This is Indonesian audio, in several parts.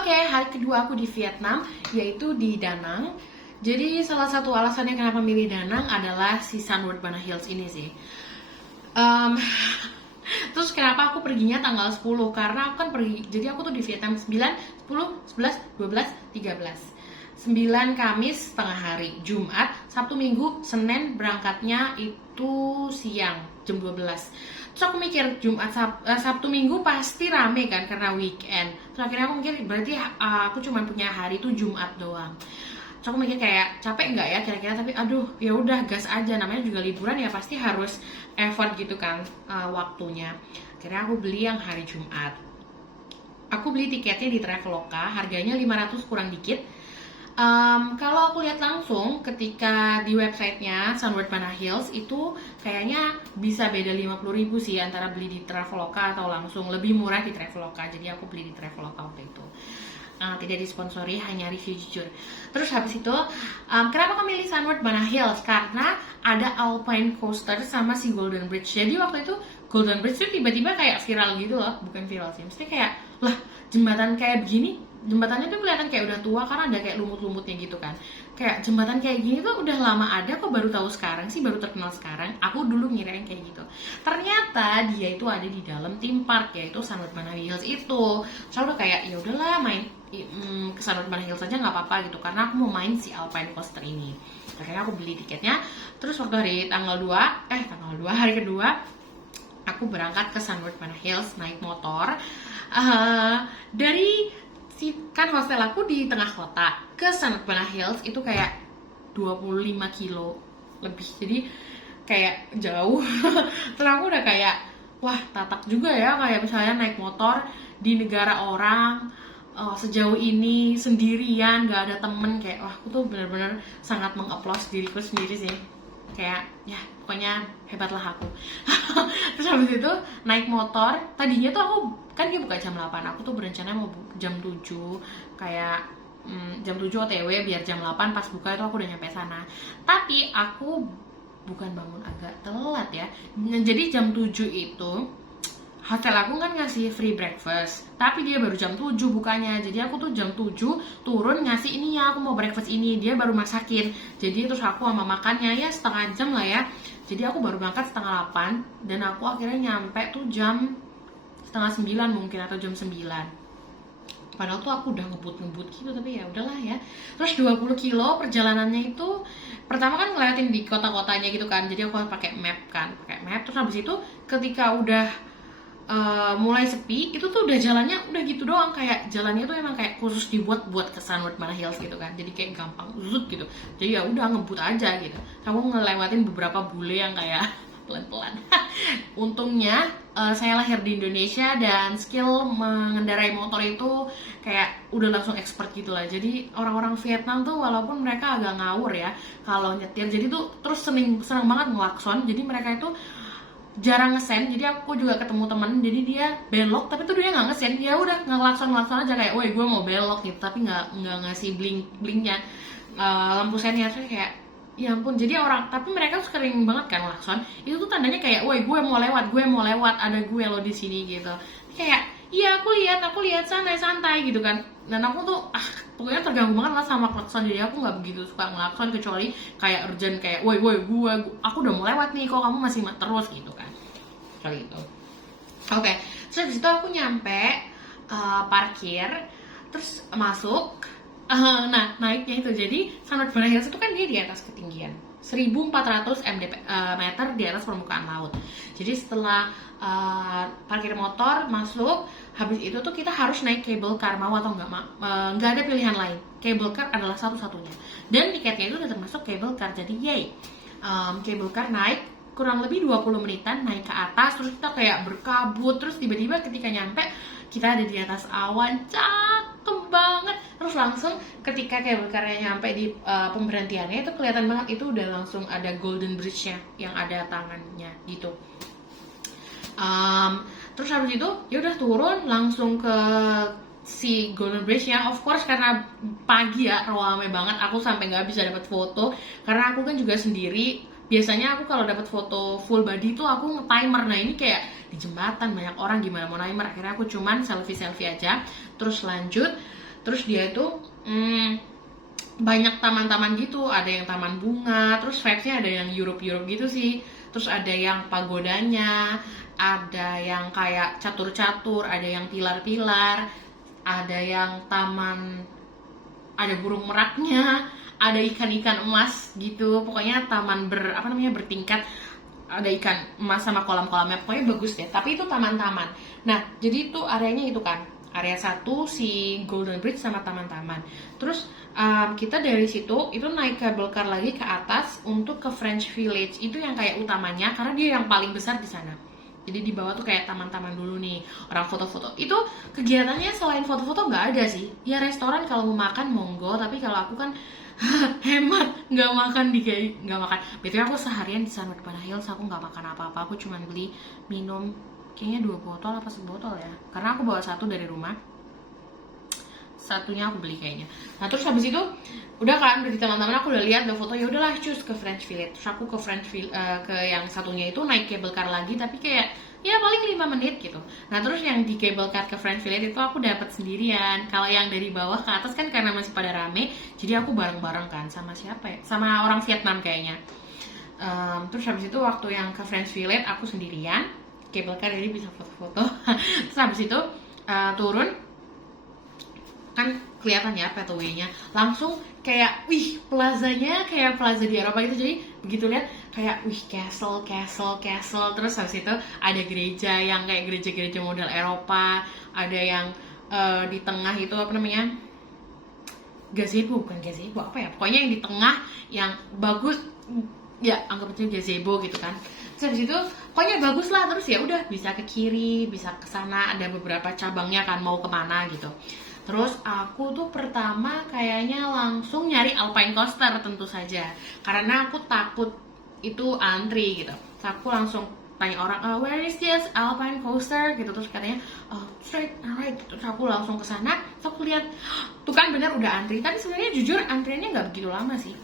Oke, hari kedua aku di Vietnam, yaitu di Da Nang. Jadi salah satu alasannya kenapa milih Da Nang adalah si Sunward Bana Hills ini sih. Em, Terus kenapa aku perginya tanggal 10? Karena aku kan pergi, jadi aku tuh di Vietnam 9, 10, 11, 12, 13. 9 Kamis setengah hari, Jumat, Sabtu Minggu, Senin berangkatnya itu siang, jam 12. Terus aku mikir Sabtu Minggu pasti rame kan karena weekend. Terus akhirnya aku mikir berarti aku cuma punya hari itu Jumat doang. Terus aku mikir kayak capek nggak ya kira-kira, tapi aduh ya udah gas aja, namanya juga liburan ya pasti harus effort gitu kan waktunya. Akhirnya aku beli yang hari Jumat. Aku beli tiketnya di Traveloka, harganya 500 kurang dikit. Kalau aku lihat langsung ketika di websitenya Sunward Bana Hills itu kayaknya bisa beda 50.000 sih antara beli di Traveloka atau langsung, lebih murah di Traveloka. Jadi aku beli di Traveloka waktu itu. Tidak disponsori, hanya review jujur. Terus habis itu, kenapa aku milih Sunward Bana Hills? Karena ada Alpine Coaster sama si Golden Bridge. Jadi waktu itu Golden Bridge tuh tiba-tiba kayak viral gitu loh, bukan viral sih, mesti kayak lah jembatan kayak begini, jembatannya tuh kelihatan kayak udah tua karena ada kayak lumut-lumutnya gitu kan. Kayak jembatan kayak gini tuh udah lama ada, kok baru tahu sekarang sih, baru terkenal sekarang. Aku dulu ngirain kayak gitu. Ternyata dia itu ada di dalam theme park, yaitu Sunward Bana Hills itu. So udah kayak ya udahlah main ke Sunward Bana Hills aja nggak apa-apa gitu, karena aku mau main si Alpine Coaster ini. Akhirnya aku beli tiketnya. Terus waktu hari tanggal 2 hari kedua aku berangkat ke Sunward Bana Hills naik motor. Dari kan hostel aku di tengah kota ke Sunward Bana Hills itu kayak 25 kilo lebih, jadi kayak jauh. Terus aku udah kayak wah tatak juga ya kayak misalnya naik motor di negara orang sejauh ini sendirian, gak ada temen. Kayak wah aku tuh benar-benar sangat mengaplos diriku sendiri sih, kayak ya pokoknya hebatlah aku. Terus habis itu naik motor, tadinya tuh aku kan dia buka jam 8, aku tuh berencana mau jam 7 kayak jam 7 OTW biar jam 8 pas buka itu aku udah nyampe sana. Tapi aku bukan bangun agak telat ya. Jadi jam 7 itu hotel aku kan ngasih free breakfast, tapi dia baru jam 7 bukanya. Jadi aku tuh jam 7 turun ngasih ini ya, aku mau breakfast ini, dia baru masakin. Jadi terus aku sama makannya ya setengah jam lah ya. Jadi aku baru berangkat setengah 8 dan aku akhirnya nyampe tuh jam setengah 9 mungkin atau jam 9. Padahal tuh aku udah ngebut gitu, tapi ya udahlah ya. Terus 20 kilo perjalanannya itu pertama kan ngeliatin di kota-kotanya gitu kan. Jadi aku harus pakai map kan, pakai map. Terus habis itu ketika udah mulai sepi, itu tuh udah jalannya udah gitu doang, kayak jalannya tuh emang kayak khusus dibuat buat ke Sunward Bana Hills gitu kan. Jadi kayak gampang zut gitu. Jadi ya udah ngebut aja gitu. Aku ngelewatin beberapa bule yang kayak pelan-pelan. Untungnya saya lahir di Indonesia dan skill mengendarai motor itu kayak udah langsung expert gitu lah. Jadi orang-orang Vietnam tuh walaupun mereka agak ngawur ya kalau nyetir, jadi tuh terus seneng banget ngelakson. Jadi mereka itu jarang ngesen. Jadi aku juga ketemu temen, jadi dia belok tapi tuh dia nggak ngesen, ya udah ngelakson aja kayak woi gue mau belok gitu, tapi nggak ngasih blinknya lampu sennya. Terus kayak ya ampun, jadi orang, tapi mereka tuh sering banget kan lakson, itu tuh tandanya kayak woi gue mau lewat, ada gue lo di sini gitu. Kayak iya aku lihat santai gitu kan. Dan aku tuh pokoknya terganggu banget lah sama klakson. Jadi aku nggak begitu suka ngelakson kecuali kayak urgent, kayak woi aku udah mau lewat nih, kok kamu masih terus gitu kan, kali itu. Oke. Terus habis itu aku nyampe parkir, terus masuk. Nah naiknya itu, jadi Sunward Bana Hills itu kan dia di atas ketinggian 1400 meter di atas permukaan laut. Jadi setelah parkir motor masuk, habis itu tuh kita harus naik cable car, mau atau nggak ada pilihan lain. Cable car adalah satu-satunya dan tiketnya itu udah termasuk cable car. Jadi yay, cable car naik kurang lebih 20 menitan naik ke atas. Terus kita kayak berkabut, terus tiba-tiba ketika nyampe kita ada di atas awan, cakep banget. Terus langsung ketika cable car-nya nyampe di pemberhentiannya itu kelihatan banget, itu udah langsung ada Golden Bridge-nya yang ada tangannya gitu. Terus habis itu ya udah turun langsung ke si Golden Bridge-nya. Of course karena pagi ya ramai banget, aku sampai nggak bisa dapat foto karena aku kan juga sendiri. Biasanya aku kalau dapat foto full body tuh aku nge-timer. Nah ini kayak di jembatan banyak orang, gimana mau timer. Akhirnya aku cuman selfie aja. Terus lanjut Terus dia itu banyak taman-taman gitu, ada yang taman bunga, terus vibes-nya ada yang Europe gitu sih, terus ada yang pagodanya, ada yang kayak catur-catur, ada yang pilar-pilar, ada yang taman, ada burung meraknya, ada ikan-ikan emas gitu, pokoknya taman bertingkat, ada ikan emas sama kolam-kolamnya, pokoknya bagus deh. Tapi itu taman-taman. Nah, jadi itu areanya itu kan, area satu si Golden Bridge sama taman-taman. Terus kita dari situ itu naik cable car lagi ke atas untuk ke French Village, itu yang kayak utamanya karena dia yang paling besar di sana. Jadi di bawah tuh kayak taman-taman dulu nih, orang foto-foto. Itu kegiatannya selain foto-foto nggak ada sih. Ya restoran kalau mau makan monggo, tapi kalau aku kan hemat, nggak makan nggak makan. Betul, aku seharian di Summit Banana Hills aku nggak makan apa-apa. Aku cuma beli minum kayaknya 2 botol apa sebotol ya. Karena aku bawa 1 dari rumah, satunya aku beli kayaknya. Nah terus habis itu udah kan, udah di teman-teman aku udah lihat, udah foto, ya udahlah cus ke French Village. Terus aku ke ke yang satunya itu naik cable car lagi, tapi kayak ya paling 5 menit gitu. Nah terus yang di cable car ke French Village itu aku dapat sendirian. Kalau yang dari bawah ke atas kan karena masih pada rame, jadi aku bareng-bareng kan sama siapa ya, sama orang Vietnam kayaknya. Terus habis itu waktu yang ke French Village aku sendirian, cable car jadi bisa foto-foto. Terus habis itu turun kan kelihatan ya pathway-nya, langsung kayak wih plazanya kayak plaza di Eropa gitu. Jadi begitu lihat kayak wih castle. Terus habis itu ada gereja yang kayak gereja model Eropa, ada yang di tengah itu apa namanya, bukan gazebo apa ya, pokoknya yang di tengah yang bagus ya, anggap aja gazebo gitu kan. Terus habis itu pokoknya bagus lah. Terus ya udah bisa ke kiri, bisa ke sana, ada beberapa cabangnya kan mau kemana gitu. Terus aku tuh pertama kayaknya langsung nyari Alpine Coaster tentu saja, karena aku takut itu antri gitu. Terus aku langsung tanya orang, where is this Alpine Coaster gitu. Terus katanya straight right. Terus aku langsung ke sana. Terus aku lihat tuh kan bener udah antri, tapi sebenarnya jujur antriannya nggak begitu lama sih.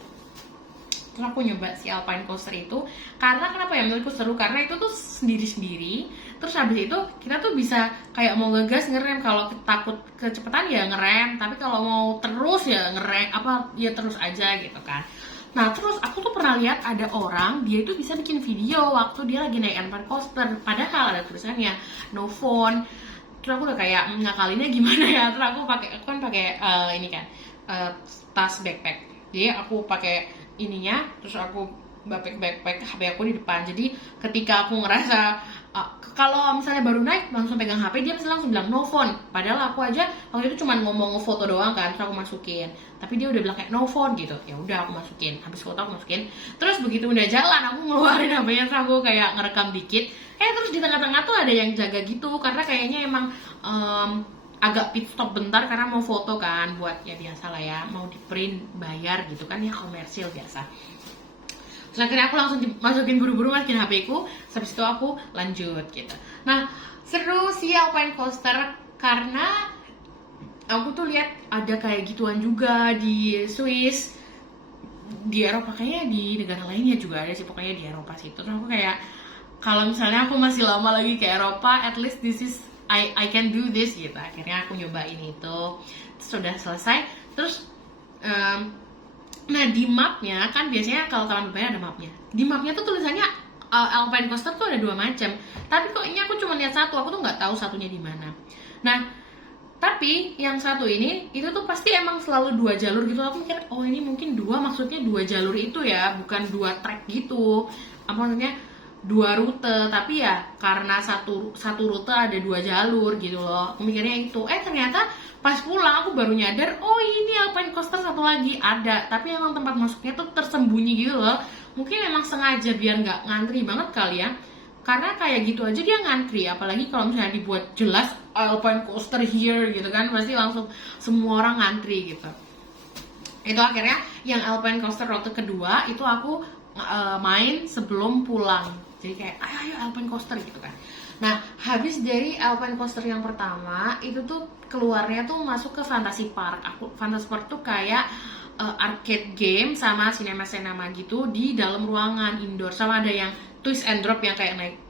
Terus aku nyoba si Alpine Coaster itu karena kenapa ya menurutku seru, karena itu tuh sendiri-sendiri. Terus habis itu kita tuh bisa kayak mau ngegas ngerem, kalau takut kecepatan ya ngerem, tapi kalau mau terus ya ngerem terus aja gitu kan. Nah terus aku tuh pernah lihat ada orang dia itu bisa bikin video waktu dia lagi naik Alpine Coaster, padahal ada tulisannya no phone. Terus aku udah kayak ngakalinnya gimana ya. Terus aku kan pakai ini kan tas backpack, jadi aku pakai ininya, terus aku backpack HP aku di depan. Jadi ketika aku ngerasa kalau misalnya baru naik langsung pegang HP, dia langsung bilang no phone, padahal aku aja waktu itu cuma ngomong foto doang kan. Terus aku masukin, tapi dia udah bilang kayak no phone gitu. Ya udah aku masukin, habis foto aku masukin. Terus begitu udah jalan aku ngeluarin HP-nya, terus aku kayak ngerekam dikit. Terus di tengah-tengah tuh ada yang jaga gitu, karena kayaknya emang agak pit stop bentar karena mau foto kan, buat ya biasa lah ya, mau di print bayar gitu kan ya, komersil biasa. Terus akhirnya aku langsung masukin buru-buru, masukin HP ku, habis itu aku lanjut gitu. Nah seru sih Alpine Coaster karena aku tuh lihat ada kayak gituan juga di Swiss, di Eropa, kayaknya di negara lainnya juga ada sih, pokoknya di Eropa situ. Terus aku kayak kalau misalnya aku masih lama lagi ke Eropa, at least this is I can do this gitu. Akhirnya aku nyobain itu, terus udah selesai. Terus nah di mapnya kan biasanya kalau Taman Bermain ada mapnya. Di mapnya tuh tulisannya Alpine Coaster tuh ada 2 macam, tapi kok ini aku cuma lihat 1, aku tuh nggak tahu satunya di mana. Nah tapi yang satu ini itu tuh pasti emang selalu 2 jalur gitu. Aku mikir ini mungkin maksudnya 2 jalur itu ya, bukan 2 track gitu, apa maksudnya 2 rute, tapi ya karena satu rute ada 2 jalur gitu loh. Aku mikirnya itu. Ternyata pas pulang aku baru nyadar, ini Alpine Coaster satu lagi ada, tapi emang tempat masuknya tuh tersembunyi gitu loh. Mungkin emang sengaja biar nggak ngantri banget kali ya, karena kayak gitu aja dia ngantri. Apalagi kalau misalnya dibuat jelas Alpine Coaster here gitu kan, pasti langsung semua orang ngantri gitu. Itu akhirnya yang Alpine Coaster rute kedua itu aku main sebelum pulang. Jadi kayak ayo Alpine Coaster gitu kan. Nah habis dari Alpine Coaster yang pertama itu tuh keluarnya tuh masuk ke Fantasy Park. Fantasy Park tuh kayak arcade game sama cinema gitu di dalam ruangan indoor, sama ada yang twist and drop yang kayak naik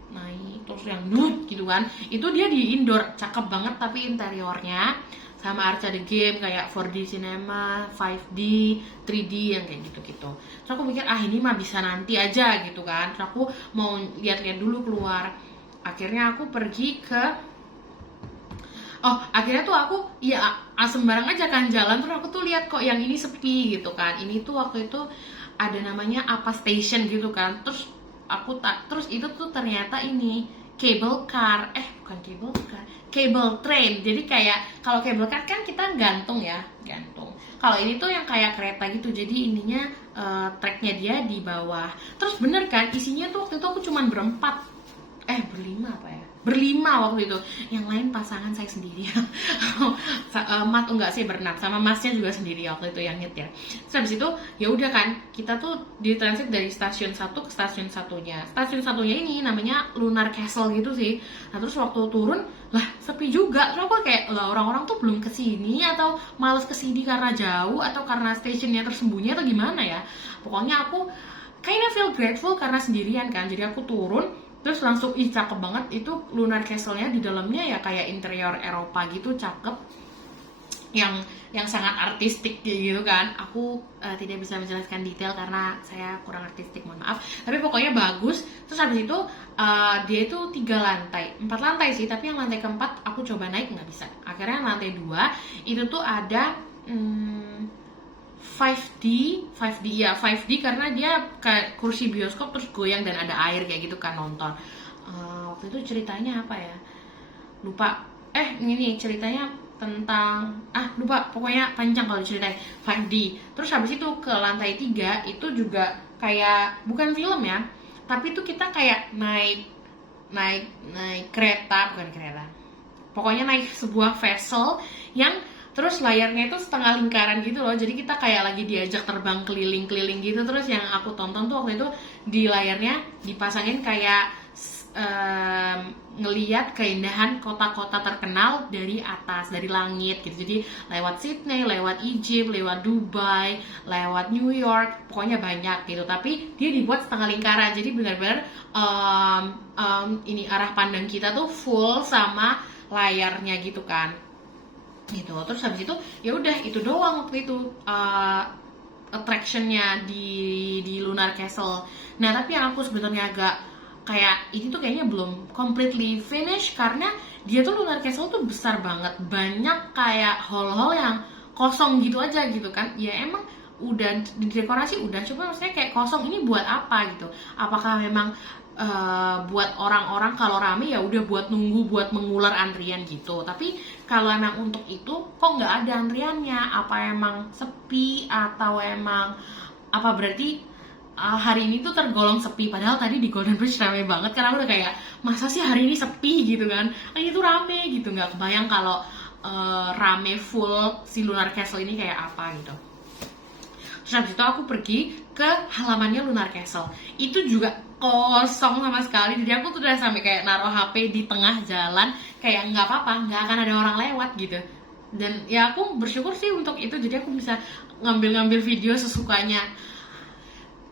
terus yang gitu kan. Itu dia di indoor, cakep banget tapi interiornya. sama Arcade game kayak 4D cinema, 5D, 3D yang kayak gitu-gitu. Terus aku mikir ini mah bisa nanti aja gitu kan. Terus aku mau lihat-lihat dulu keluar. Akhirnya aku pergi ke akhirnya tuh aku ya sembarang aja kan jalan, terus aku tuh lihat kok yang ini sepi gitu kan. Ini tuh waktu itu ada namanya apa station gitu kan. Terus terus itu tuh ternyata ini cable car, bukan cable car, cable train. Jadi kayak kalau cable car kan kita gantung. Kalau ini tuh yang kayak kereta gitu. Jadi ininya tracknya dia di bawah. Terus bener kan isinya tuh waktu itu aku cuman berlima apa ya? Berlima waktu itu. Yang lain pasangan saya sendiri. Mat enggak sih berenam, sama masnya juga sendiri waktu itu yang nyetir. Terus habis itu ya udah kan, kita tuh ditransit dari stasiun satu ke stasiun satunya. Stasiun satunya ini namanya Lunar Castle gitu sih. Nah terus waktu turun lah sepi juga. Terus aku kayak lah orang-orang tuh belum kesini atau males kesini karena jauh atau karena stationnya tersembunyi atau gimana ya. Pokoknya aku kayaknya feel grateful karena sendirian kan. Jadi aku turun terus langsung cakep banget. Itu Lunar Castle-nya di dalamnya ya kayak interior Eropa gitu, cakep, yang sangat artistik gitu kan. Aku tidak bisa menjelaskan detail karena saya kurang artistik, mohon maaf, tapi pokoknya bagus. Terus habis itu dia itu 4 lantai sih, tapi yang lantai keempat aku coba naik nggak bisa. Akhirnya yang lantai 2 itu tuh ada 5D karena dia kayak kursi bioskop terus goyang dan ada air kayak gitu kan nonton. Waktu itu ceritanya apa ya? Lupa. Ini ceritanya tentang lupa, pokoknya panjang kalau diceritain. 5D. Terus habis itu ke lantai 3 itu juga kayak bukan film ya, tapi itu kita kayak naik kereta, bukan kereta. Pokoknya naik sebuah vessel yang terus layarnya itu setengah lingkaran gitu loh. Jadi kita kayak lagi diajak terbang keliling-keliling gitu. Terus yang aku tonton tuh waktu itu di layarnya dipasangin kayak ngeliat keindahan kota-kota terkenal dari atas, dari langit gitu. Jadi lewat Sydney, lewat Egypt, lewat Dubai, lewat New York, pokoknya banyak gitu. Tapi dia dibuat setengah lingkaran. Jadi benar-benar ini arah pandang kita tuh full sama layarnya gitu kan. Gitu. Terus habis itu ya udah itu doang waktu itu attractionnya di Lunar Castle. Nah tapi yang aku sebenarnya agak kayak ini tuh kayaknya belum completely finish karena dia tuh Lunar Castle tuh besar banget, banyak kayak hall-hall yang kosong gitu aja gitu kan. Ya emang udah didekorasi udah, cuma maksudnya kayak kosong, ini buat apa gitu. Apakah memang buat orang-orang kalau rame ya udah buat nunggu, buat mengular antrian gitu. Tapi kalau emang untuk itu kok nggak ada antriannya, apa emang sepi atau emang apa berarti hari ini tuh tergolong sepi, padahal tadi di Golden Bridge rame banget. Karena aku udah kayak masa sih hari ini sepi gitu kan, ini tuh rame gitu. Nggak kebayang kalau rame full si Lunar Castle ini kayak apa gitu. Terus habis itu aku pergi ke halamannya Lunar Castle, itu juga kosong sama sekali. Jadi aku tuh udah sampai kayak naruh HP di tengah jalan, kayak nggak apa-apa, nggak akan ada orang lewat gitu. Dan ya aku bersyukur sih untuk itu, jadi aku bisa ngambil video sesukanya.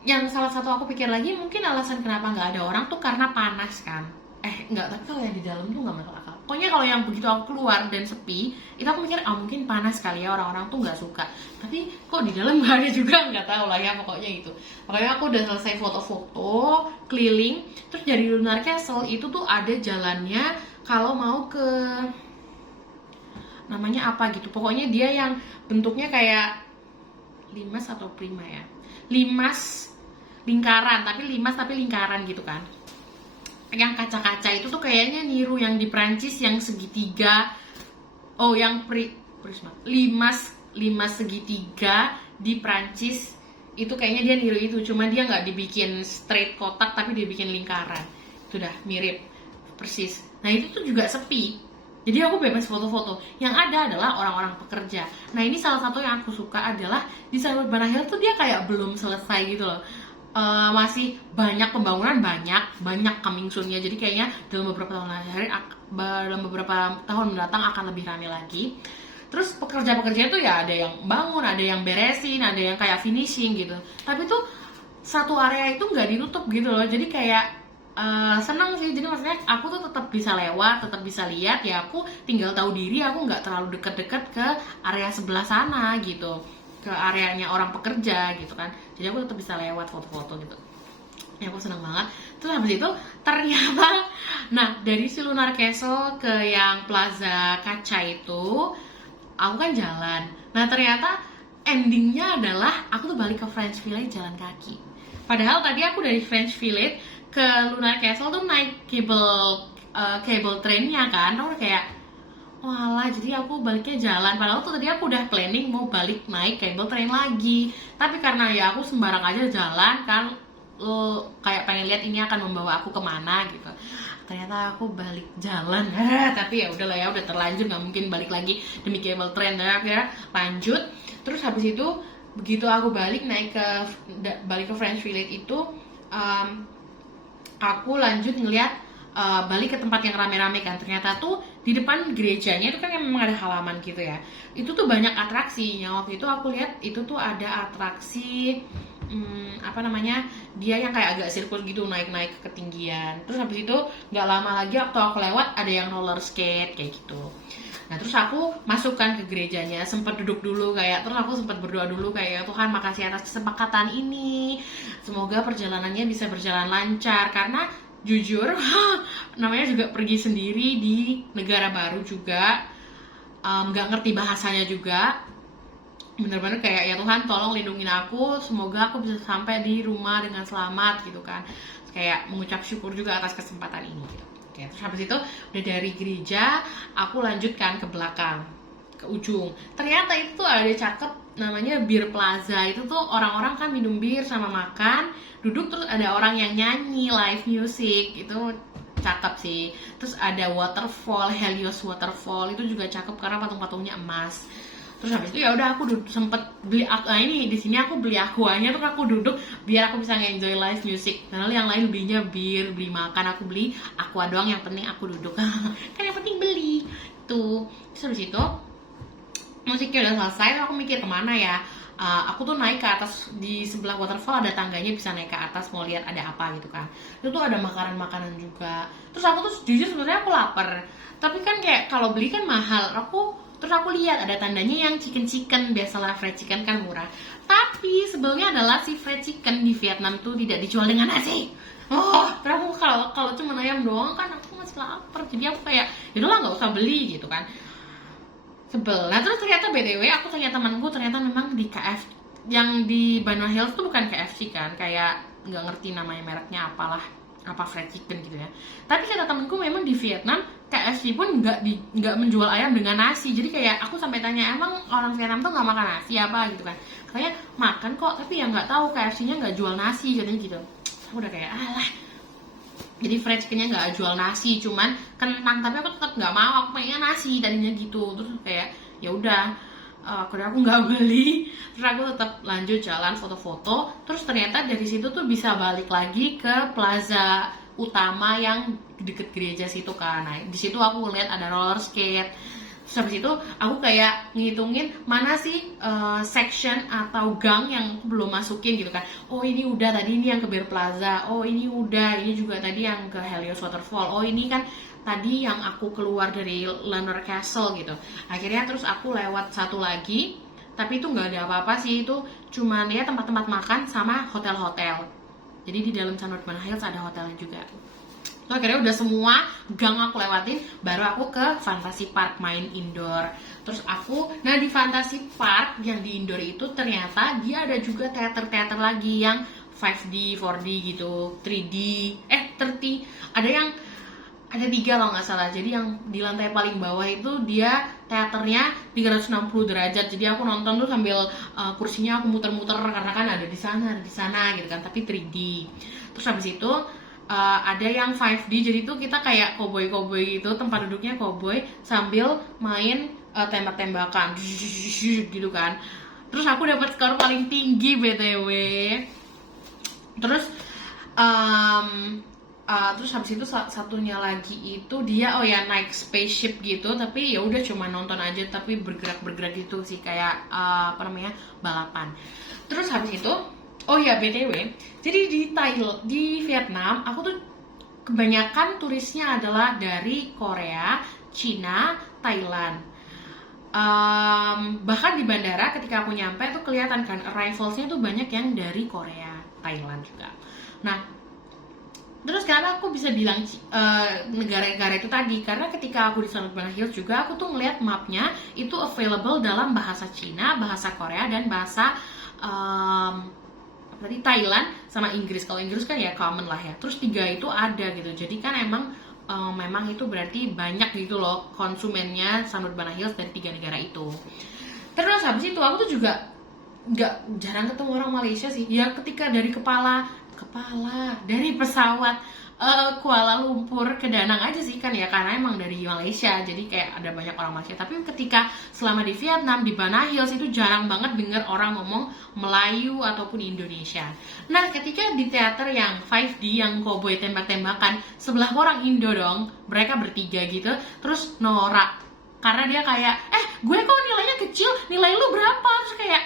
Yang salah satu aku pikir lagi mungkin alasan kenapa nggak ada orang tuh karena panas kan. Nggak, tapi kalau yang di dalam tuh nggak masuk akal. Pokoknya kalau yang begitu aku keluar dan sepi, itu aku mikir mungkin panas kali ya, orang-orang tuh nggak suka. Tapi kok di dalam nggak ada juga, nggak tahu lah ya, pokoknya itu. Pokoknya aku udah selesai foto-foto keliling. Terus dari Lunar Castle itu tuh ada jalannya kalau mau ke namanya apa gitu. Pokoknya dia yang bentuknya kayak limas atau prima ya. Limas lingkaran, tapi lingkaran gitu kan. Yang kaca-kaca itu tuh kayaknya niru yang di Prancis yang segitiga. Yang prisma. Limas segitiga di Prancis itu kayaknya dia niru itu, cuma dia nggak dibikin straight kotak tapi dia bikin lingkaran. Itu udah mirip persis. Nah itu tuh juga sepi. Jadi aku bebas foto-foto. Yang ada adalah orang-orang pekerja. Nah ini salah satu yang aku suka adalah di Silent Banana tuh dia kayak belum selesai gitu loh. Masih banyak pembangunan, banyak coming soon-nya. Jadi kayaknya dalam beberapa tahun mendatang akan lebih ramai lagi. Terus pekerja-pekerja itu ya ada yang bangun, ada yang beresin, ada yang kayak finishing gitu. Tapi tuh satu area itu nggak ditutup gitu loh. Jadi kayak seneng sih. Jadi maksudnya aku tuh tetap bisa lewat, tetap bisa lihat, ya aku tinggal tahu diri, aku nggak terlalu deket-deket ke area sebelah sana gitu, ke areanya orang pekerja gitu kan. Jadi aku tetap bisa lewat foto-foto gitu. Ya aku seneng banget. Terus habis itu ternyata, nah dari si Lunar Castle ke yang Plaza Kaca itu aku kan jalan. Nah ternyata endingnya adalah aku tuh balik ke French Village jalan kaki. Padahal tadi aku dari French Village ke Lunar Castle tuh naik cable trainnya kan. Aku udah kayak, walah, jadi aku baliknya jalan. Padahal tuh tadi aku udah planning mau balik naik cable train lagi. Tapi karena ya aku sembarang aja jalan kan, kayak pengen lihat ini akan membawa aku kemana gitu. Ternyata aku balik jalan. Tapi ya udahlah ya, udah terlanjur, nggak mungkin balik lagi demi cable train. Dan akhirnya lanjut. Terus habis itu begitu aku balik ke French Village itu, aku lanjut ngeliat, balik ke tempat yang rame-rame kan. Ternyata tuh di depan gerejanya itu kan memang ada halaman gitu ya. Itu tuh banyak atraksinya. Waktu itu aku lihat itu tuh ada atraksi apa namanya, dia yang kayak agak sirkus gitu, naik-naik ke ketinggian. Terus habis itu nggak lama lagi waktu aku lewat ada yang roller skate kayak gitu. Nah terus aku masukkan ke gerejanya, sempat duduk dulu kayak, terus aku sempat berdoa dulu kayak, Tuhan makasih atas kesepakatan ini, semoga perjalanannya bisa berjalan lancar. Karena jujur namanya juga pergi sendiri di negara baru juga, nggak ngerti bahasanya juga, bener-bener kayak ya Tuhan tolong lindungin aku, semoga aku bisa sampai di rumah dengan selamat gitu kan. Kayak mengucap syukur juga atas kesempatan ini gitu. Oke, terus habis itu udah dari gereja aku lanjutkan ke belakang, ke ujung. Ternyata itu tuh ada cakep, namanya Beer Plaza. Itu tuh orang-orang kan minum bir sama makan, duduk, terus ada orang yang nyanyi live music. Itu cakep sih. Terus ada waterfall, Helios Waterfall, itu juga cakep karena patung-patungnya emas. Terus habis itu ya udah aku sempet beli ini di sini aku beli aquanya, tuh aku duduk biar aku bisa enjoy live music. Karena yang lain belinya bir, beli makan, aku beli aqua doang, yang penting aku duduk. Kan yang penting beli tuh. Terus habis itu musiknya udah selesai, aku mikir kemana ya. Aku tuh naik ke atas, di sebelah waterfall ada tangganya, bisa naik ke atas mau lihat ada apa gitu kan. Itu tuh ada makanan-makanan juga. Terus aku tuh jujur sebenarnya aku lapar, tapi kan kayak kalau beli kan mahal. Terus aku lihat ada tandanya yang chicken, biasalah fried chicken kan murah. Tapi sebelumnya adalah si fried chicken di Vietnam tuh tidak dijual dengan nasi. Terus aku kalau cuma ayam doang kan aku masih lapar. Jadi aku kayak, yaudahlah nggak usah beli gitu kan. Sebel. Nah terus ternyata BTW aku tanya temanku, ternyata memang di KFC yang di Banana Hills tuh bukan KFC kan, kayak nggak ngerti namanya mereknya apalah, apa fried chicken gitu ya. Tapi kata temanku memang di Vietnam KFC pun nggak menjual ayam dengan nasi. Jadi kayak aku sampai tanya, emang orang Vietnam tuh nggak makan nasi apa gitu kan? Katanya makan kok, tapi ya nggak tahu KFC-nya nggak jual nasi katanya gitu. Aku udah kayak alah. Jadi fried chickennya nggak jual nasi, cuman kentang, tapi aku tetap nggak mau, aku pengen nasi tadinya gitu. Terus kayak ya udah, karena aku nggak beli, terus aku tetap lanjut jalan foto-foto. Terus ternyata dari situ tuh bisa balik lagi ke plaza utama yang deket gereja situ kan. Nah di situ aku lihat ada roller skate. Terus habis itu aku kayak ngitungin mana sih section atau gang yang aku belum masukin gitu kan. Oh ini udah, tadi ini yang ke Beer Plaza. Oh ini udah, ini juga tadi yang ke Helios Waterfall. Oh ini kan tadi yang aku keluar dari Lunar Castle gitu. Akhirnya terus aku lewat satu lagi, tapi itu nggak ada apa-apa sih, itu cuman ya tempat-tempat makan sama hotel-hotel. Jadi di dalam Sunward Banana Hills ada hotelnya juga. So, akhirnya udah semua gang aku lewatin, baru aku ke Fantasy Park main indoor. Terus nah di Fantasy Park yang di indoor itu ternyata dia ada juga teater-teater lagi yang 5D, 4D gitu, 3D, 30, ada 3 kalau nggak salah. Jadi yang di lantai paling bawah itu dia teaternya 360 derajat. Jadi aku nonton tuh sambil kursinya aku muter-muter karena kan ada di sana gitu kan, tapi 3D. Terus habis itu ada yang 5D, jadi tuh kita kayak cowboy gitu, tempat duduknya cowboy sambil main tembak-tembakan gitu kan. Terus aku dapat skor paling tinggi BTW. Terus terus habis itu satunya lagi itu dia naik spaceship gitu, tapi ya udah cuma nonton aja, tapi bergerak gitu sih, kayak balapan. Terus habis itu BTW, jadi di Vietnam aku tuh kebanyakan turisnya adalah dari Korea, Cina, Thailand. Bahkan di bandara ketika aku nyampe tuh kelihatan kan arrivalsnya tuh banyak yang dari Korea, Thailand juga. Nah, terus kenapa aku bisa bilang negara-negara itu tadi? Karena ketika aku di Summit Banana Hills juga, aku tuh ngeliat mapnya itu available dalam bahasa Cina, bahasa Korea, dan bahasa tadi Thailand sama Inggris. Kalau Inggris kan ya common lah ya. Terus 3 itu ada gitu. Jadi kan memang itu berarti banyak gitu loh konsumennya Summit Banana Hills dari 3 negara itu. Terus habis itu aku tuh juga jarang ketemu orang Malaysia sih. Ya ketika dari dari pesawat Kuala Lumpur ke Danang aja sih kan ya, karena emang dari Malaysia jadi kayak ada banyak orang Malaysia. Tapi ketika selama di Vietnam di Banana Hills itu jarang banget denger orang ngomong Melayu ataupun Indonesia. Nah ketika di teater yang 5D yang cowboy tembak-tembakan, sebelah orang Indo dong, mereka bertiga gitu, terus norak karena dia kayak gue kok nilainya kecil, nilai lu berapa? Terus kayak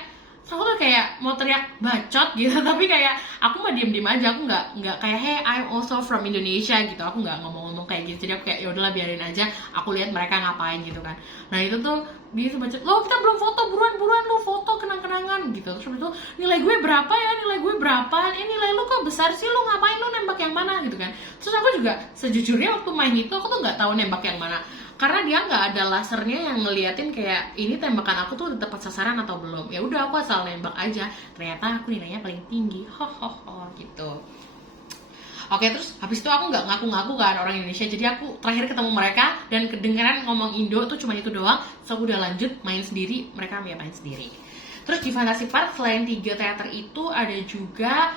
aku tuh kayak mau teriak bacot gitu, tapi kayak aku mah diem aja, aku nggak kayak hey I'm also from Indonesia gitu, aku nggak ngomong kayak gitu. Jadi aku kayak ya udahlah biarin aja, aku lihat mereka ngapain gitu kan. Nah itu tuh dia tuh bacot, lo kita belum foto, buruan lu foto kenang-kenangan gitu. Terus itu nilai gue berapa ya, nilai lu kok besar sih, lu ngapain, lu nembak yang mana gitu kan. Terus aku juga sejujurnya waktu main itu aku tuh nggak tahu nembak yang mana, karena dia nggak ada lasernya yang ngeliatin kayak ini tembakan aku tuh udah tepat sasaran atau belum. Ya udah aku asal nembak aja, ternyata aku nilainya paling tinggi, gitu. Oke, terus habis itu aku nggak ngaku-ngaku kan orang Indonesia, jadi aku terakhir ketemu mereka dan kedengeran ngomong Indo tuh cuma itu doang. So aku udah lanjut main sendiri, mereka main sendiri. Terus di Fantasy Park selain 3 teater itu ada juga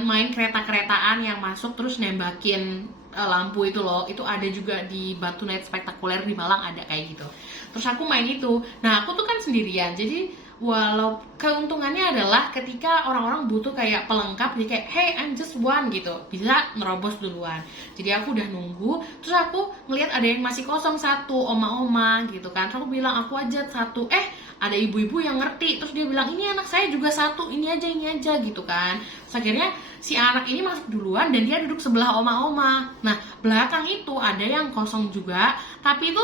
main kereta-keretaan yang masuk terus nembakin lampu itu loh. Itu ada juga di Batu Night Spektakuler di Malang, ada kayak gitu. Terus aku main itu. Nah aku tuh kan sendirian, jadi walau keuntungannya adalah ketika orang-orang butuh kayak pelengkap, jadi kayak hey I'm just one gitu, bisa nerobos duluan. Jadi aku udah nunggu, terus aku ngelihat ada yang masih kosong satu, oma-oma gitu kan. Terus aku bilang aku aja satu, ada ibu-ibu yang ngerti, terus dia bilang ini anak saya juga satu, ini aja gitu kan. Terus akhirnya si anak ini masuk duluan dan dia duduk sebelah oma-oma. Nah belakang itu ada yang kosong juga, tapi itu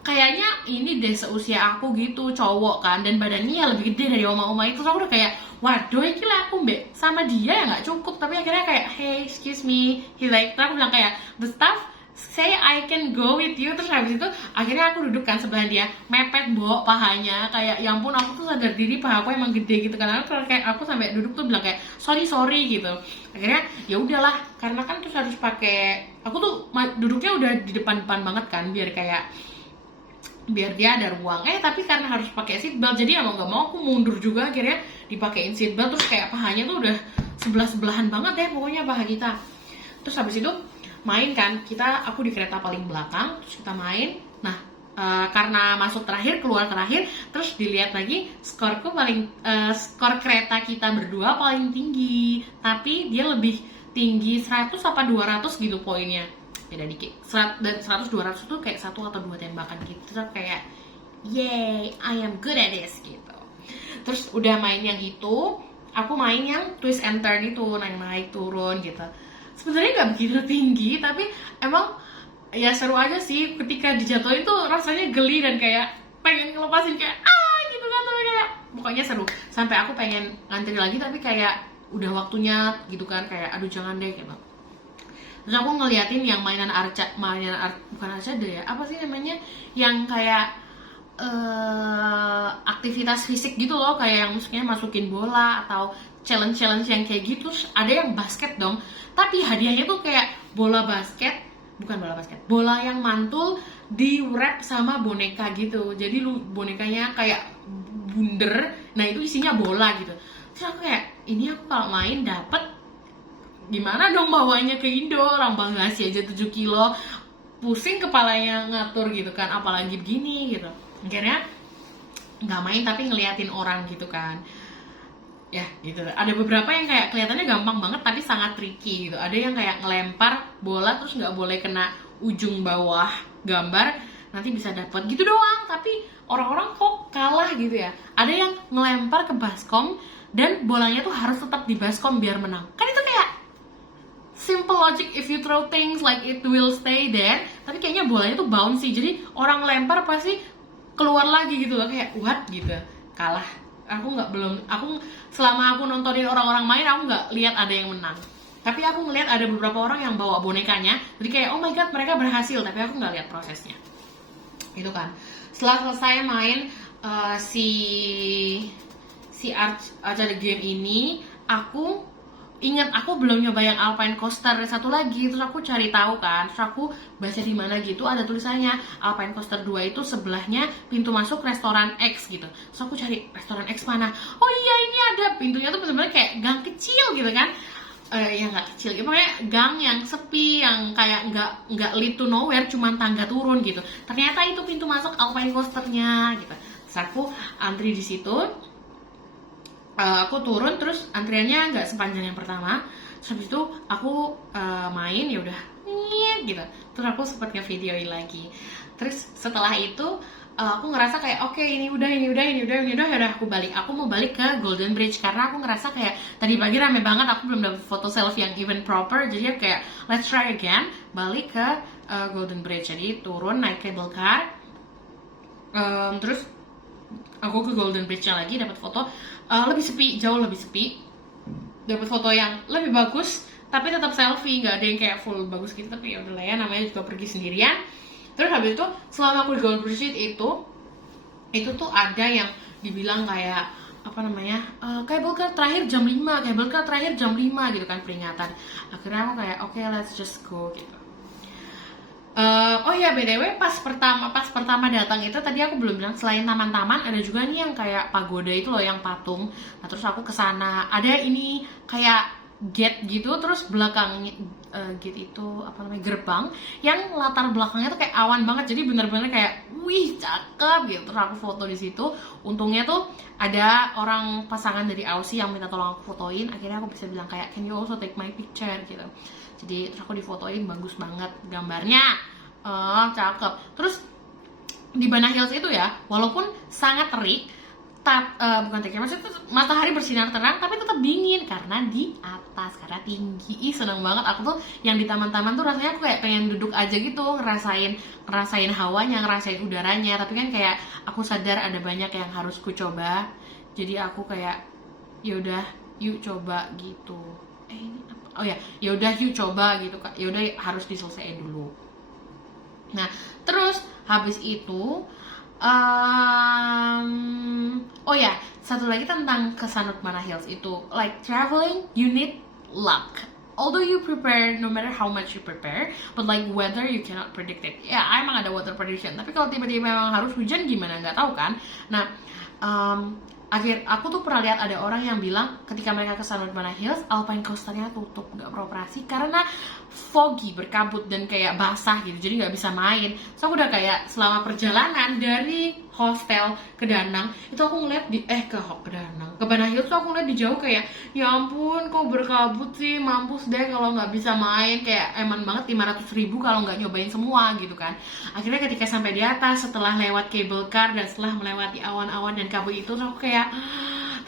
kayaknya ini deh seusia aku gitu, cowok kan, dan badannya ya lebih gede dari oma-oma itu. So aku udah kayak waduh ini lah aku mbak sama dia ya nggak cukup. Tapi akhirnya kayak hey excuse me, terus aku bilang kayak the staff say I can go with you. Terus habis itu akhirnya aku duduk kan sebelah dia, mepet bok pahanya, kayak ya ampun aku tuh sadar diri paha aku emang gede gitu kan. Kayak aku sampai duduk tuh bilang kayak sorry gitu. Akhirnya ya udahlah, karena kan terus harus pakai, aku tuh duduknya udah di depan banget kan, biar dia ada ruang. Tapi karena harus pakai seatbelt, jadi mau nggak mau aku mundur juga, akhirnya dipakein seatbelt. Terus kayak pahanya tuh udah sebelahan banget ya pokoknya paha kita. Terus habis itu main kan, aku di kereta paling belakang, terus kita main. Nah karena masuk terakhir, keluar terakhir, terus dilihat lagi skor kereta kita berdua paling tinggi, tapi dia lebih tinggi 100 apa 200 gitu poinnya, beda dikit. 100 dan 200 tuh kayak 1 atau 2 tembakan gitu. Terus kayak yay I am good at this gitu. Terus udah main yang itu, aku main yang twist and turn itu, naik turun gitu. Sebenarnya nggak begitu tinggi, tapi emang ya seru aja sih. Ketika dijatuhin tuh rasanya geli dan kayak pengen ngelepasin kayak gitu kan, tapi kayak pokoknya seru. Sampai aku pengen ngantri lagi, tapi kayak udah waktunya gitu kan, kayak aduh jangan deh gitu. Terus aku ngeliatin yang bukan arcade ya, apa sih namanya, yang kayak aktivitas fisik gitu loh, kayak yang maksudnya masukin bola atau challenge yang kayak gitu. Terus ada yang basket dong, tapi hadiahnya tuh kayak bola yang mantul di wrap sama boneka gitu. Jadi bonekanya kayak bundar, nah itu isinya bola gitu. Terus aku kayak ini aku kalau main dapet, gimana dong bawanya ke Indo, orang Bangladesh aja 7 kilo, pusing kepalanya ngatur gitu kan, apalagi begini gitu. Akhirnya nggak main tapi ngeliatin orang gitu kan. Ya gitu, ada beberapa yang kayak kelihatannya gampang banget tapi sangat tricky gitu. Ada yang kayak ngelempar bola terus nggak boleh kena ujung bawah gambar, nanti bisa dapet gitu doang, tapi orang-orang kok kalah gitu ya. Ada yang ngelempar ke baskom dan bolanya tuh harus tetap di baskom biar menang. Kan itu kayak simple logic, if you throw things like it will stay there, tapi kayaknya bolanya tuh bouncy, jadi orang lempar pasti keluar lagi gitu loh, kayak what gitu. Kalah. Aku selama aku nontonin orang-orang main, aku nggak lihat ada yang menang. Tapi aku ngeliat ada beberapa orang yang bawa bonekanya, jadi kayak oh my god mereka berhasil, tapi aku nggak lihat prosesnya. Itu kan. Setelah selesai main si arcade game ini, aku ingat aku belum nyoba yang Alpine Coaster satu lagi, terus aku cari tahu kan, terus aku baca di mana gitu ada tulisannya Alpine Coaster 2 itu sebelahnya pintu masuk restoran X gitu. Terus aku cari restoran X mana, oh iya ini ada, pintunya tuh bener-bener kayak gang kecil gitu kan. Ya nggak kecil gitu, pokoknya gang yang sepi, yang kayak nggak lead to nowhere, cuman tangga turun gitu. Ternyata itu pintu masuk Alpine Coasternya gitu. Terus aku antri di situ. Aku turun, terus antriannya nggak sepanjang yang pertama. Terus habis itu aku main, ya udah gitu. Terus aku sempat ngevideoin lagi. Terus setelah itu aku ngerasa kayak oke, ini udah, ya udah aku balik. Aku mau balik ke Golden Bridge karena aku ngerasa kayak tadi pagi rame banget, aku belum dapet foto selfie yang even proper. Jadi aku kayak let's try again, balik ke Golden Bridge. Jadi turun naik cable car, terus aku ke Golden Bridge-nya lagi, dapat foto lebih sepi, jauh lebih sepi. Dapat foto yang lebih bagus, tapi tetap selfie, nggak ada yang kayak full bagus gitu. Tapi ya udah lah ya, namanya juga pergi sendirian. Terus habis itu selama aku di Golden Bridge itu tuh ada yang dibilang kayak apa namanya, cable car terakhir jam 5, cable car terakhir jam 5 gitu kan, peringatan. Akhirnya aku kayak oke, let's just go gitu. Oh ya, BTW pas pertama datang itu tadi aku belum bilang, selain taman-taman ada juga nih yang kayak pagoda itu loh, yang patung. Nah terus aku kesana, ada ini kayak gate gitu, terus belakangnya gate itu apa namanya, gerbang yang latar belakangnya tuh kayak awan banget, jadi bener-bener kayak wih cakep gitu. Terus aku foto di situ. Untungnya tuh ada orang pasangan dari Aussie yang minta tolong aku fotoin. Akhirnya aku bisa bilang kayak can you also take my picture gitu. Jadi terus aku difotoin, bagus banget gambarnya, cakep. Terus di Banana Hills itu ya, walaupun sangat terik, bukan terik, maksudnya matahari bersinar terang, tapi tetap dingin karena di atas, karena tinggi. Seneng banget aku tuh yang di taman-taman tuh, rasanya aku kayak pengen duduk aja gitu, ngerasain hawanya, ngerasain udaranya. Tapi kan kayak aku sadar ada banyak yang harus ku coba, jadi aku kayak yaudah yuk coba gitu. Ini apa? Oh ya, yaudah yuk coba gitu kak. Yaudah harus diselesaikan dulu. Nah terus habis itu oh ya, satu lagi tentang ke Sanur Banana Hills itu, like traveling you need luck. Although you prepare, no matter how much you prepare, but like weather you cannot predict it. Ya emang ada weather prediction, tapi kalau tiba-tiba memang harus hujan gimana, nggak tahu kan. Nah aku tuh pernah lihat ada orang yang bilang ketika mereka ke Sanur Banana Hills, Alpine Coaster-nya tutup, nggak beroperasi karena foggy, berkabut dan kayak basah gitu, jadi nggak bisa main. So aku udah kayak selama perjalanan dari hostel ke Danang itu aku ngeliat ke Banana Hills tuh aku ngeliat di jauh kayak ya ampun kok berkabut sih, mampus deh kalau nggak bisa main, kayak eman banget 500.000 kalau nggak nyobain semua gitu kan. Akhirnya ketika sampai di atas, setelah lewat cable car dan setelah melewati awan-awan dan kabut itu, terus aku kayak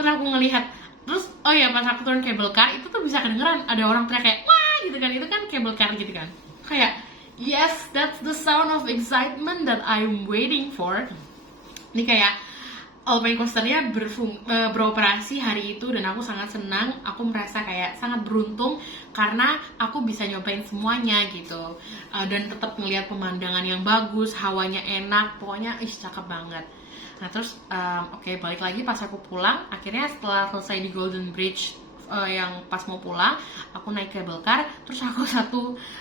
aku ngelihat, terus oh ya pas aku turun cable car itu tuh bisa kedengeran ada orang teriak kayak wah gitu kan, itu kan cable car gitu kan, kayak yes, that's the sound of excitement that I'm waiting for. Ini kayak Alpine Coaster-nya beroperasi hari itu dan aku sangat senang. Aku merasa kayak sangat beruntung karena aku bisa nyobain semuanya gitu, dan tetap ngelihat pemandangan yang bagus, hawanya enak, pokoknya cakep banget. Nah terus oke, balik lagi pas aku pulang, akhirnya setelah selesai di Golden Bridge, yang pas mau pulang aku naik cable car, terus aku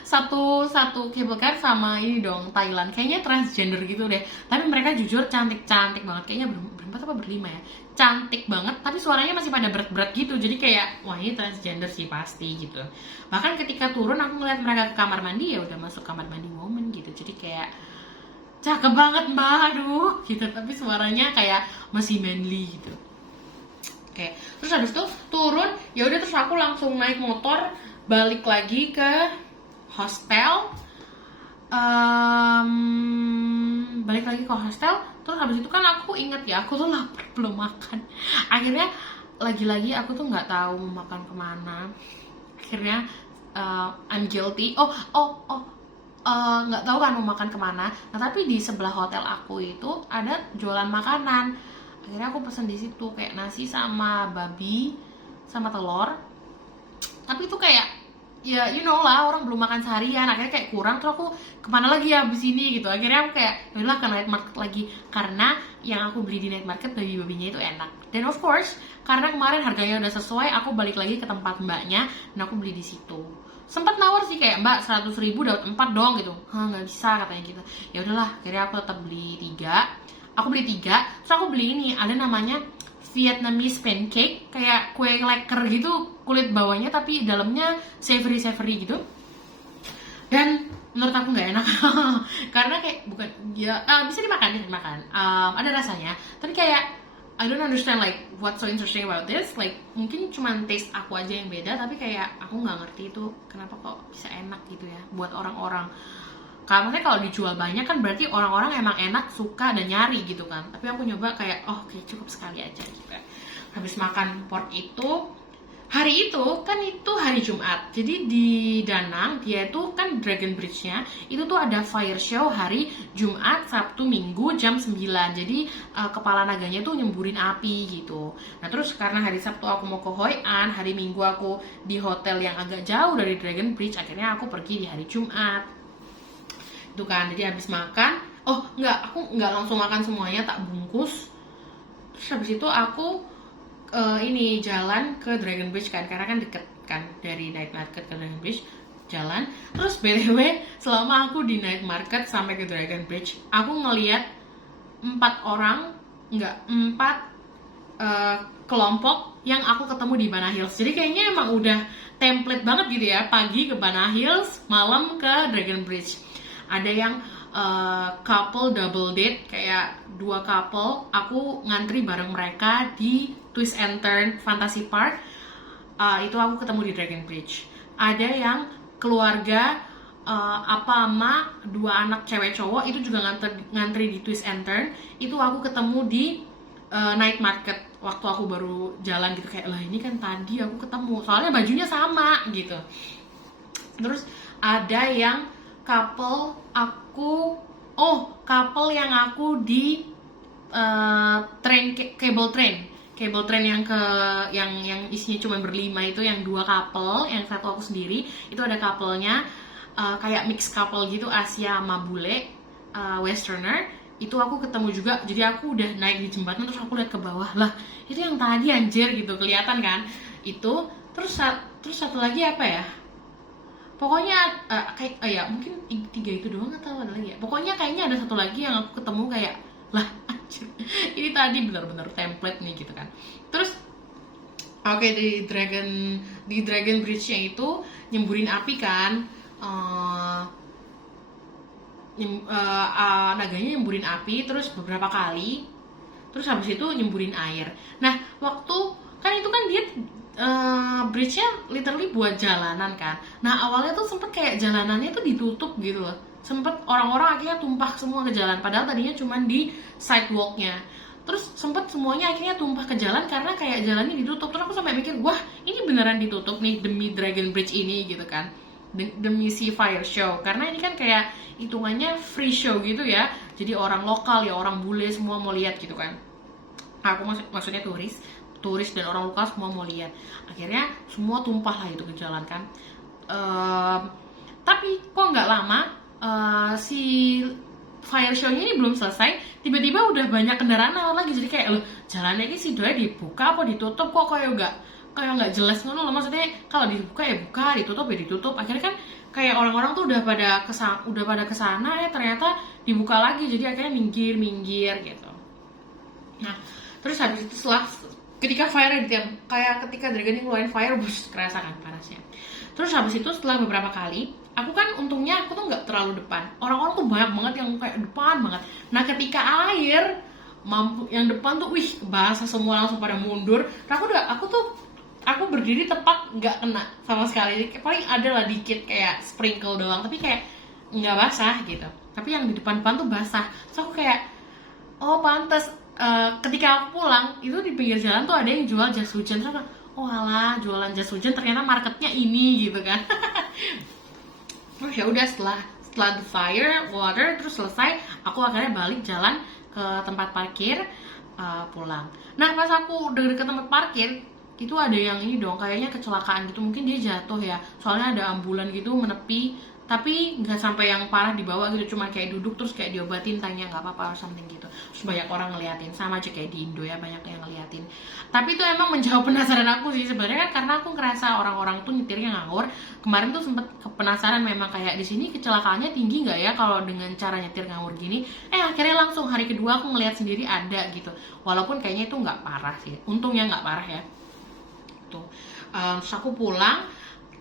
satu cable car sama ini dong, Thailand, kayaknya transgender gitu deh, tapi mereka jujur cantik banget, kayaknya berempat apa berlima ya, cantik banget, tapi suaranya masih pada berat gitu, jadi kayak wah ini transgender sih pasti gitu. Bahkan ketika turun aku ngeliat mereka ke kamar mandi, ya udah masuk kamar mandi woman gitu, jadi kayak cakep banget mbak, aduh gitu, tapi suaranya kayak masih manly gitu. Oke, terus habis itu turun, ya udah terus aku langsung naik motor balik lagi ke hostel, terus habis itu kan aku inget ya, aku tuh lapar belum makan. Akhirnya lagi-lagi aku tuh nggak tahu mau makan kemana. Akhirnya I'm guilty. Nggak tahu kan mau makan kemana. Nah tapi di sebelah hotel aku itu ada jualan makanan. Akhirnya aku pesen di situ kayak nasi sama babi sama telur. Tapi itu kayak ya you know lah, orang belum makan seharian, akhirnya kayak kurang, terus aku kemana lagi ya abis ini gitu. Akhirnya aku kayak yaudah ke night market lagi, karena yang aku beli di night market babi-babinya itu enak. Dan of course karena kemarin harganya udah sesuai, aku balik lagi ke tempat mbaknya dan aku beli di situ. Sempat nawar sih kayak, mbak 100.000 dapat 4 dong gitu. Nggak bisa katanya gitu. Ya udahlah, akhirnya aku tetap beli 3. Aku beli 3, terus aku beli ini, ada namanya Vietnamese pancake, kayak kue leker gitu, kulit bawahnya tapi dalamnya savory gitu. Dan menurut aku nggak enak karena kayak bukan ya bisa dimakan. Ada rasanya, tapi kayak I don't understand like what's so interesting about this. Like mungkin cuman taste aku aja yang beda, tapi kayak aku nggak ngerti itu kenapa kok bisa enak gitu ya buat orang-orang. Karena maksudnya kalau dijual banyak kan berarti orang-orang emang enak, suka dan nyari gitu kan. Tapi aku nyoba kayak oke, cukup sekali aja gitu. Habis makan pork itu, hari itu kan itu hari Jumat. Jadi di Danang dia itu kan Dragon Bridge-nya itu tuh ada fire show hari Jumat, Sabtu, Minggu jam 9. Jadi kepala naganya tuh nyemburin api gitu. Nah terus karena hari Sabtu aku mau ke Hoi An, hari Minggu aku di hotel yang agak jauh dari Dragon Bridge, akhirnya aku pergi di hari Jumat. Itu kan, jadi habis makan, aku nggak langsung makan semuanya, tak bungkus. Terus habis itu aku ini jalan ke Dragon Bridge kan, karena kan deket kan dari night market ke Dragon Bridge, jalan. Terus BTW selama aku di night market sampai ke Dragon Bridge, aku ngeliat 4 kelompok yang aku ketemu di Bana Hills. Jadi kayaknya emang udah template banget gitu ya, pagi ke Bana Hills, malam ke Dragon Bridge. Ada yang couple double date, kayak 2 couple, aku ngantri bareng mereka di Twist and Turn Fantasy Park. Itu aku ketemu di Dragon Bridge. Ada yang keluarga apa ama 2 anak cewek cowok, itu juga ngantri di Twist and Turn. Itu aku ketemu di night market waktu aku baru jalan gitu, kayak lah ini kan tadi aku ketemu, soalnya bajunya sama gitu. Terus ada yang couple yang aku di cable train yang isinya cuma berlima itu, yang 2 couple, yang 1 aku sendiri. Itu ada couple-nya kayak mix couple gitu, Asia sama bule, Westerner. Itu aku ketemu juga. Jadi aku udah naik di jembatan, terus aku lihat ke bawah, lah itu yang tadi anjir gitu, kelihatan kan itu. Terus satu lagi apa ya, pokoknya kayak mungkin 3 itu doang atau ada lagi ya. Pokoknya kayaknya ada satu lagi yang aku ketemu kayak, lah anjir, ini tadi benar-benar template nih gitu kan. Terus di Dragon Bridge-nya itu nyemburin api kan, naganya nyemburin api terus beberapa kali. Terus habis itu nyemburin air. Nah waktu kan itu kan dia bridge-nya literally buat jalanan kan. Nah awalnya tuh sempet kayak jalanannya tuh ditutup gitu loh. Sempet orang-orang akhirnya tumpah semua ke jalan, padahal tadinya cuma di sidewalk-nya. Terus sempet semuanya akhirnya tumpah ke jalan karena kayak jalannya ditutup. Terus aku sampai mikir, wah ini beneran ditutup nih demi Dragon Bridge ini gitu kan, demi si fire show. Karena ini kan kayak hitungannya free show gitu ya, jadi orang lokal ya, orang bule semua mau lihat gitu kan. Aku maksudnya turis dan orang lokal semua mau lihat. Akhirnya semua tumpah lah itu ke jalan kan. Tapi kok nggak lama si fire show-nya ini belum selesai, tiba-tiba udah banyak kendaraan lagi. Jadi kayak loh, jalannya ini sih doanya dibuka apa ditutup, kok kayak nggak jelas ngono loh. Maksudnya kalau dibuka ya buka, ditutup ya ditutup. Akhirnya kan kayak orang-orang tuh udah pada kesana ya, ternyata dibuka lagi. Jadi akhirnya minggir gitu. Nah terus habis itu ketika fire kayak ketika Dragon ngeluarin fire, kerasa kan panasnya. Terus habis itu setelah beberapa kali, aku kan untungnya aku tuh nggak terlalu depan. Orang-orang tuh banyak banget yang kayak depan banget. Nah ketika air yang depan tuh basah semua, langsung pada mundur. Nah, aku berdiri tepat nggak kena sama sekali. Paling ada lah dikit kayak sprinkle doang, tapi kayak nggak basah gitu. Tapi yang di depan tuh basah. So aku kayak, oh pantas. Ketika aku pulang itu di pinggir jalan tuh ada yang jual jas hujan. Terus aku, oh alah jualan jas hujan ternyata marketnya ini gitu kan. Terus ya udah setelah the fire water terus selesai, aku akhirnya balik jalan ke tempat parkir, pulang. Nah pas aku udah deket tempat parkir itu ada yang ini dong, kayaknya kecelakaan gitu, mungkin dia jatuh ya, soalnya ada ambulan gitu menepi, tapi nggak sampai yang parah dibawa gitu, cuma kayak duduk terus kayak diobatin, tanya nggak apa-apa or something gitu. Terus banyak orang ngeliatin, sama aja kayak di Indo ya, banyak yang ngeliatin. Tapi itu emang menjawab penasaran aku sih sebenarnya kan, karena aku ngerasa orang-orang tuh nyetirnya ngawur. Kemarin tuh sempet penasaran memang kayak di sini kecelakaannya tinggi nggak ya kalau dengan cara nyetir ngawur gini. Akhirnya langsung hari kedua aku ngeliat sendiri ada gitu, walaupun kayaknya itu nggak parah sih, untungnya nggak parah ya tuh. Terus aku pulang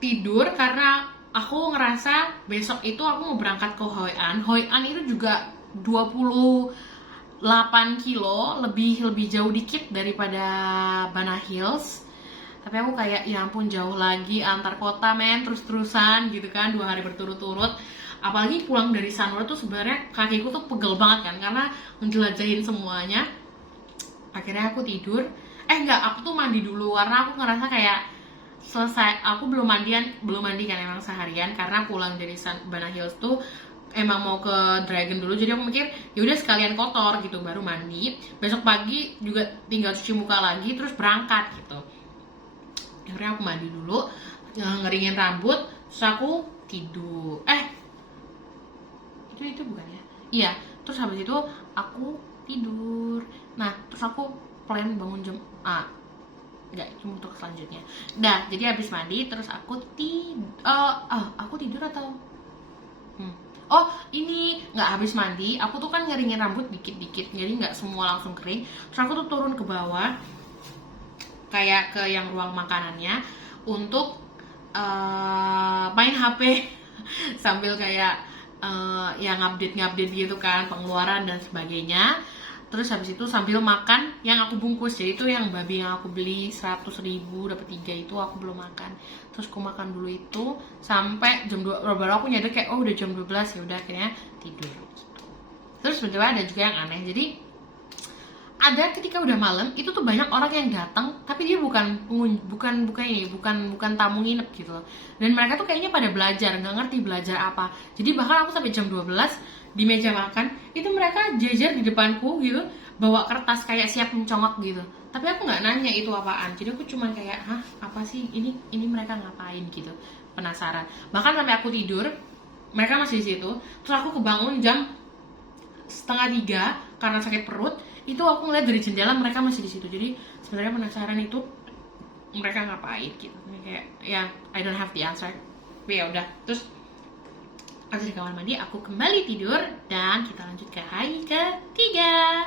tidur karena aku ngerasa besok itu aku mau berangkat ke Hoi An. Hoi An itu juga 28 kilo, lebih jauh dikit daripada Bana Hills. Tapi aku kayak ya ampun jauh lagi antar kota men, terus-terusan gitu kan 2 hari berturut-turut. Apalagi pulang dari Sanur tuh sebenarnya kakiku tuh pegel banget kan karena menjelajahin semuanya. Akhirnya aku tidur. Enggak, aku tuh mandi dulu karena aku ngerasa kayak selesai, aku belum mandi kan emang seharian karena pulang dari Bana Hills tuh emang mau ke Dragon dulu, jadi aku mikir ya udah sekalian kotor gitu baru mandi, besok pagi juga tinggal cuci muka lagi terus berangkat gitu. Akhirnya aku mandi dulu, ngeringin rambut, terus aku tidur. Itu bukan ya? Iya, terus habis itu aku tidur. Nah, terus aku plan bangun jam enggak, cuma untuk selanjutnya. Dah, jadi habis mandi terus aku aku tidur atau oh ini nggak habis mandi, aku tuh kan ngeringin rambut dikit-dikit, jadi nggak semua langsung kering. Terus aku tuh turun ke bawah kayak ke yang ruang makanannya untuk main HP sambil kayak yang ngupdate gitu kan, pengeluaran dan sebagainya. Terus habis itu sambil makan yang aku bungkus, jadi itu yang babi yang aku beli 100.000 dapat 3 itu aku belum makan. Terus aku makan dulu itu sampai jam 2 baru aku nyadar kayak oh udah jam 12, ya udah akhirnya tidur gitu. Terus sebenarnya ada juga yang aneh, jadi ada ketika udah malam itu tuh banyak orang yang datang tapi dia bukan tamu nginep gitu loh. Dan mereka tuh kayaknya pada belajar, nggak ngerti belajar apa. Jadi bahkan aku sampai jam 12 di meja makan itu mereka jajar di depanku gitu, bawa kertas kayak siap mencongok gitu. Tapi aku nggak nanya itu apaan, jadi aku cuma kayak apa sih ini mereka ngapain gitu, penasaran. Bahkan sampai aku tidur mereka masih di situ. Terus aku kebangun jam 2:30 karena sakit perut, itu aku ngeliat dari jendela mereka masih di situ. Jadi sebenarnya penasaran itu mereka ngapain gitu. Kayak ya I don't have the answer. Tapi ya udah, terus habis di kamar mandi aku kembali tidur dan kita lanjut ke hari ketiga.